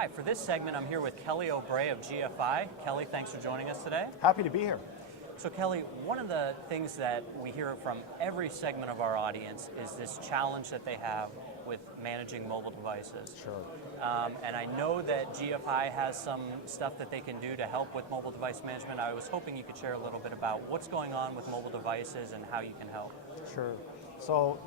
Hi, for this segment, I'm here with Kelly O'Bray of GFI. Kelly, thanks for joining us today. Happy to be here. So Kelly, one of the things that we hear from every segment of our audience is this challenge that they have with managing mobile devices. Sure. And I know that GFI has some stuff that they can do to help with mobile device management. I was hoping you could share a little bit about what's going on with mobile devices and how you can help. Sure. So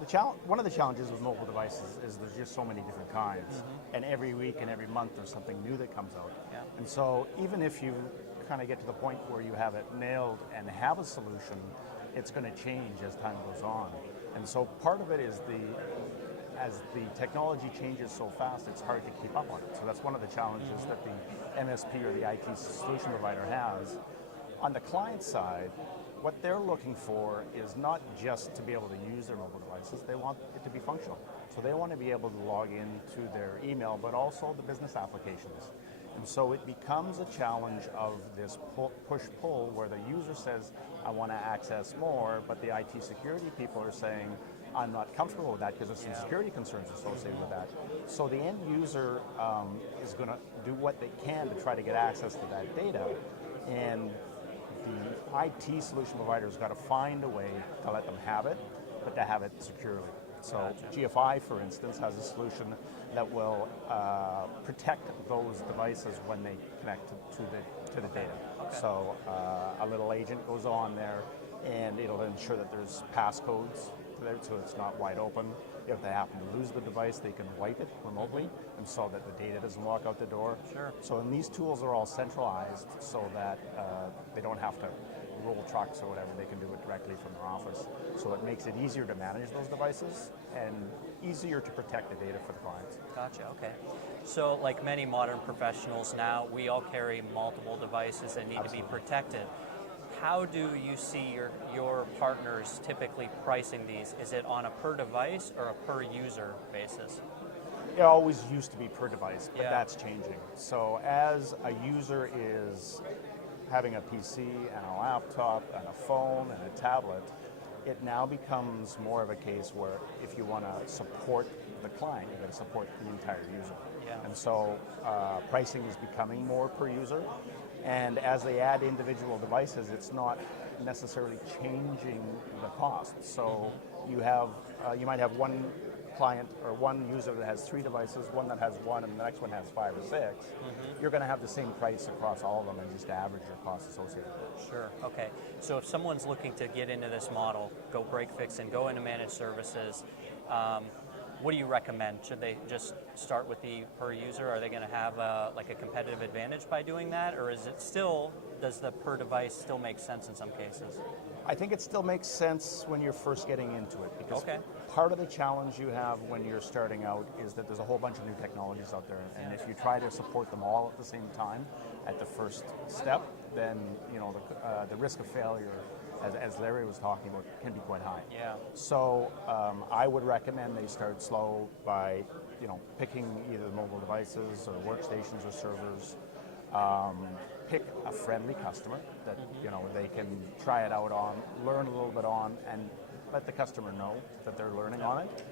one of the challenges with mobile devices is there's just so many different kinds, and every week and every month there's something new that comes out. Yeah. And so even if you kind of get to the point where you have it nailed and have a solution, it's going to change as time goes on. And so part of it is as the technology changes so fast, it's hard to keep up on it. So that's one of the challenges that the MSP or the IT solution provider has. On the client side, what they're looking for is not just to be able to use their mobile devices, they want it to be functional. So they want to be able to log into their email, but also the business applications. And so it becomes a challenge of this push-pull where the user says, I want to access more, but the IT security people are saying, I'm not comfortable with that because there's some security concerns associated with that. So the end user is going to do what they can to try to get access to that data. And the IT solution provider has got to find a way to let them have it, but to have it securely. So GFI, for instance, has a solution that will protect those devices when they connect to the data. Okay. So a little agent goes on there, and it'll ensure that there's passcodes there, so it's not wide open. If they happen to lose the device, they can wipe it remotely, and so that the data doesn't walk out the door. Sure. So and these tools are all centralized, so that they don't have to roll trucks or whatever. They can do it directly from their office. So it makes it easier to manage those devices and easier to protect the data for the clients. Gotcha, okay. So like many modern professionals now, we all carry multiple devices that need to be protected. How do you see your partners typically pricing these? Is it on a per device or a per user basis? It always used to be per device, but that's changing. So as a user is having a PC and a laptop and a phone and a tablet, it now becomes more of a case where if you want to support the client, you're going to support the entire user. Yeah. And so pricing is becoming more per user. And as they add individual devices, it's not necessarily changing the cost. So you might have one client or one user that has 3 devices, one that has 1, and the next one has 5 or 6. You're going to have the same price across all of them and just average your costs associated with it. Sure, okay. So if someone's looking to get into this model, go break fix and go into managed services, what do you recommend? Should they just start with the per user? Are they going to have a competitive advantage by doing that? Or does the per device still make sense in some cases? I think it still makes sense when you're first getting into it, because part of the challenge you have when you're starting out is that there's a whole bunch of new technologies out there, and if you try to support them all at the same time at the first step, then the risk of failure, as Larry was talking about, can be quite high. Yeah. So I would recommend they start slow by picking either mobile devices or workstations or servers. Pick a friendly customer that they can try it out on, learn a little bit on, and let the customer know that they're learning on it.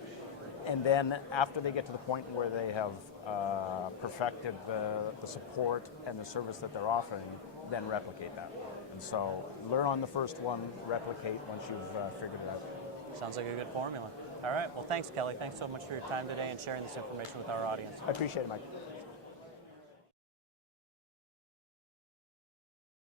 And then after they get to the point where they have perfected the support and the service that they're offering, then replicate that. And so learn on the first one, replicate once you've figured it out. Sounds like a good formula. All right, well thanks Kelly. Thanks so much for your time today and sharing this information with our audience. I appreciate it, Mike.